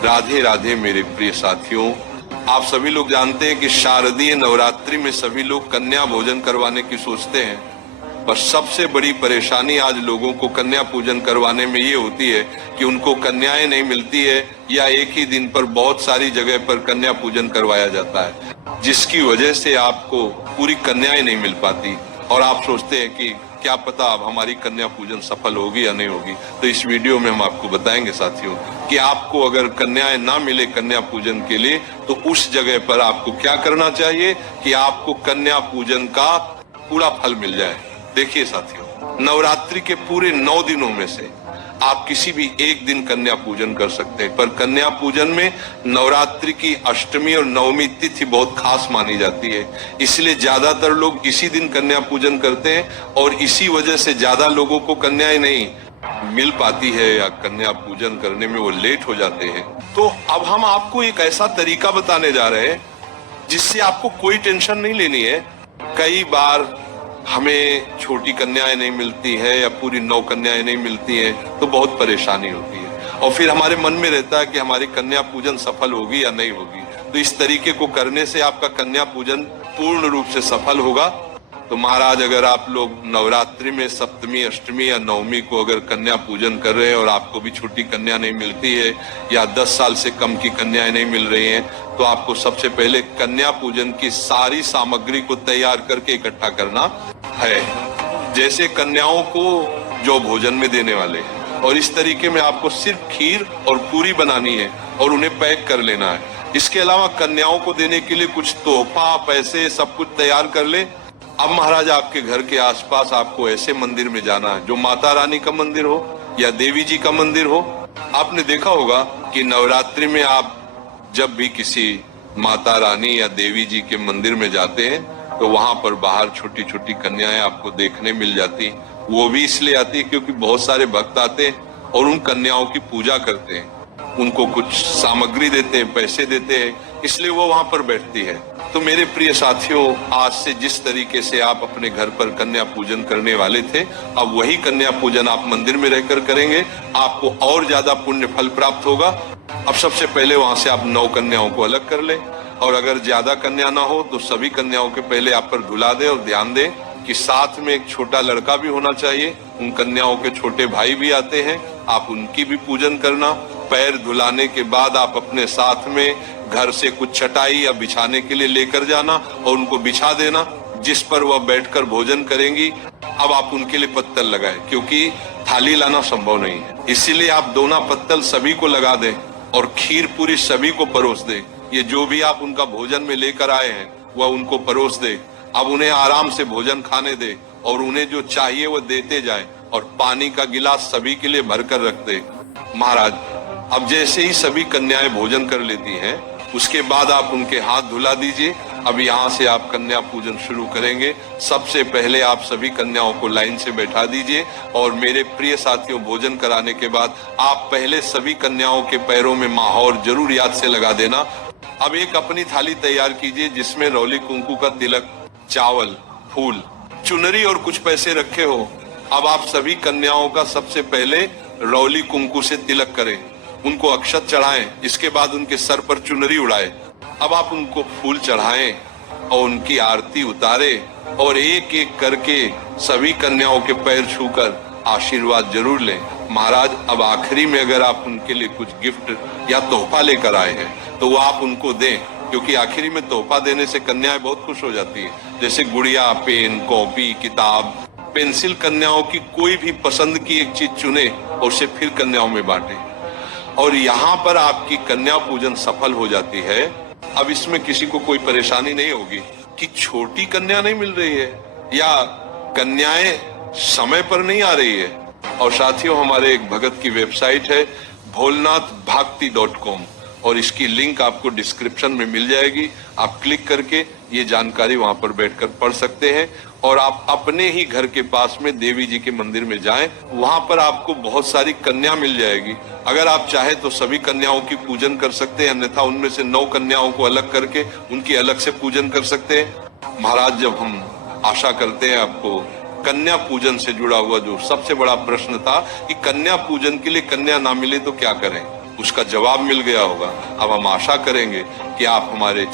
राधे राधे मेरे प्रिय साथियों, आप सभी लोग जानते हैं कि शारदीय नवरात्रि में सभी लोग कन्या भोजन करवाने की सोचते हैं। पर सबसे बड़ी परेशानी आज लोगों को कन्या पूजन करवाने में ये होती है कि उनको कन्याएं नहीं मिलती है, या एक ही दिन पर बहुत सारी जगह पर कन्या पूजन करवाया जाता है, जिसकी वजह से आपको पूरी कन्याएं नहीं मिल पाती और आप सोचते हैं कि क्या पता अब हमारी कन्या पूजन सफल होगी या नहीं होगी। तो इस वीडियो में हम आपको बताएंगे साथियों कि आपको अगर कन्याएं ना मिले कन्या पूजन के लिए तो उस जगह पर आपको क्या करना चाहिए कि आपको कन्या पूजन का पूरा फल मिल जाए। देखिए साथियों, नवरात्रि के पूरे 9 दिनों में से आप किसी भी एक दिन कन्या पूजन कर सकते हैं, पर कन्या पूजन में नवरात्रि की अष्टमी और नवमी तिथि बहुत खास मानी जाती है, इसलिए ज्यादातर लोग इसी दिन कन्या पूजन करते हैं और इसी वजह से ज्यादा लोगों को कन्याएं नहीं मिल पाती है या कन्या पूजन करने में वो लेट हो जाते हैं। तो अब हम आपको एक ऐसा तरीका बताने जा रहे हैं जिससे आपको कोई टेंशन नहीं लेनी है। कई बार हमें छोटी कन्याएं नहीं मिलती है या पूरी 9 कन्याएं नहीं मिलती हैं, तो बहुत परेशानी होती है और फिर हमारे मन में रहता है कि हमारी कन्या पूजन सफल होगी या नहीं होगी। तो इस तरीके को करने से आपका कन्या पूजन पूर्ण रूप से सफल होगा। तो महाराज, अगर आप लोग नवरात्रि में सप्तमी, अष्टमी या नवमी को अगर कन्या पूजन कर रहे हैं और आपको भी छोटी कन्या नहीं मिलती है या 10 साल से कम की कन्याएं नहीं मिल रही हैं, तो आपको सबसे पहले कन्या पूजन की सारी सामग्री को तैयार करके इकट्ठा करना है, जैसे कन्याओं को जो भोजन में देने वाले हैं, और इस तरीके में आपको सिर्फ खीर और पूरी बनानी है और उन्हें पैक कर लेना है। इसके अलावा कन्याओं को देने के लिए कुछ तोहफा, पैसे, सब कुछ तैयार कर ले। अब महाराज, आपके घर के आसपास आपको ऐसे मंदिर में जाना है जो माता रानी का मंदिर हो या देवी जी का मंदिर हो। आपने देखा होगा कि नवरात्रि में आप जब भी किसी माता रानी या देवी जी के मंदिर में जाते हैं तो वहां पर बाहर छोटी छोटी कन्याएं आपको देखने मिल जाती। वो भी इसलिए आती है क्योंकि बहुत सारे भक्त आते हैं और उन कन्याओं की पूजा करते हैं, उनको कुछ सामग्री देते हैं, पैसे देते हैं, इसलिए वो वहां पर बैठती है। तो मेरे प्रिय साथियों, आज से जिस तरीके से आप अपने घर पर कन्या पूजन करने वाले थे, अब वही कन्या पूजन आप मंदिर में रहकर करेंगे, आपको और ज्यादा पुण्य फल प्राप्त होगा। अब सबसे पहले वहां से आप 9 कन्याओं को अलग कर लें, और अगर ज्यादा कन्या ना हो तो सभी कन्याओं के पहले आप पर धुला दें और ध्यान दें कि साथ में एक छोटा लड़का भी होना चाहिए। उन कन्याओं के छोटे भाई भी आते हैं, आप उनकी भी पूजन करना। पैर धुलाने के बाद आप अपने साथ में घर से कुछ चटाई या बिछाने के लिए लेकर जाना और उनको बिछा देना, जिस पर वह बैठकर भोजन करेंगी। अब आप उनके लिए पत्तल लगाएं, क्योंकि थाली लाना संभव नहीं है, इसीलिए आप दोना पत्तल सभी को लगा दें और खीर पूरी सभी को परोस दें। ये जो भी आप उनका भोजन में लेकर आए हैं वह उनको परोस दे। अब उन्हें आराम से भोजन खाने दे और उन्हें जो चाहिए वह देते जाए, और पानी का गिलास सभी के लिए भरकर रख दे। महाराज, अब जैसे ही सभी कन्याएं भोजन कर लेती हैं, उसके बाद आप उनके हाथ धुला दीजिए। अब यहाँ से आप कन्या पूजन शुरू करेंगे। सबसे पहले आप सभी कन्याओं को लाइन से बैठा दीजिए, और मेरे प्रिय साथियों, भोजन कराने के बाद आप पहले सभी कन्याओं के पैरों में माहौर जरूर याद से लगा देना। अब एक अपनी थाली तैयार कीजिए जिसमें रौली कुंकू का तिलक, चावल, फूल, चुनरी और कुछ पैसे रखे हो। अब आप सभी कन्याओं का सबसे पहले रौली कुंकू से तिलक करें, उनको अक्षत चढ़ाएं, इसके बाद उनके सर पर चुनरी उड़ाएं। अब आप उनको फूल चढ़ाएं और उनकी आरती उतारें और एक एक करके सभी कन्याओं के पैर छूकर आशीर्वाद जरूर लें। महाराज, अब आखिरी में अगर आप उनके लिए कुछ गिफ्ट या तोहफा लेकर आए हैं तो वो आप उनको दें, क्योंकि आखिरी में तोहफा देने से कन्याएं बहुत खुश हो जाती है। जैसे गुड़िया, पेन, कॉपी, किताब, पेंसिल। कन्याओं की कोई भी पसंद की एक चीज चुने और उसे फिर कन्याओं में बांटे, और यहाँ पर आपकी कन्या पूजन सफल हो जाती है। अब इसमें किसी को कोई परेशानी नहीं होगी कि छोटी कन्या नहीं मिल रही है या कन्याएं समय पर नहीं आ रही है। और साथियों, हमारे एक भगत की वेबसाइट है bholnathbhakti.com, और इसकी लिंक आपको डिस्क्रिप्शन में मिल जाएगी। आप क्लिक करके ये जानकारी वहां पर बैठकर पढ़ सकते हैं, और आप अपने ही घर के पास में देवी जी के मंदिर में जाएं, वहां पर आपको बहुत सारी कन्या मिल जाएगी। अगर आप चाहे तो सभी कन्याओं की पूजन कर सकते हैं, अन्यथा उनमें से 9 कन्याओं को अलग करके उनकी अलग से पूजन कर सकते हैं। महाराज, जब हम आशा करते हैं आपको कन्या पूजन से जुड़ा हुआ जो सबसे बड़ा प्रश्न था कि कन्या पूजन के लिए कन्या ना मिले तो क्या करें, उसका जवाब मिल गया होगा। अब हम आशा करेंगे कि आप हमारे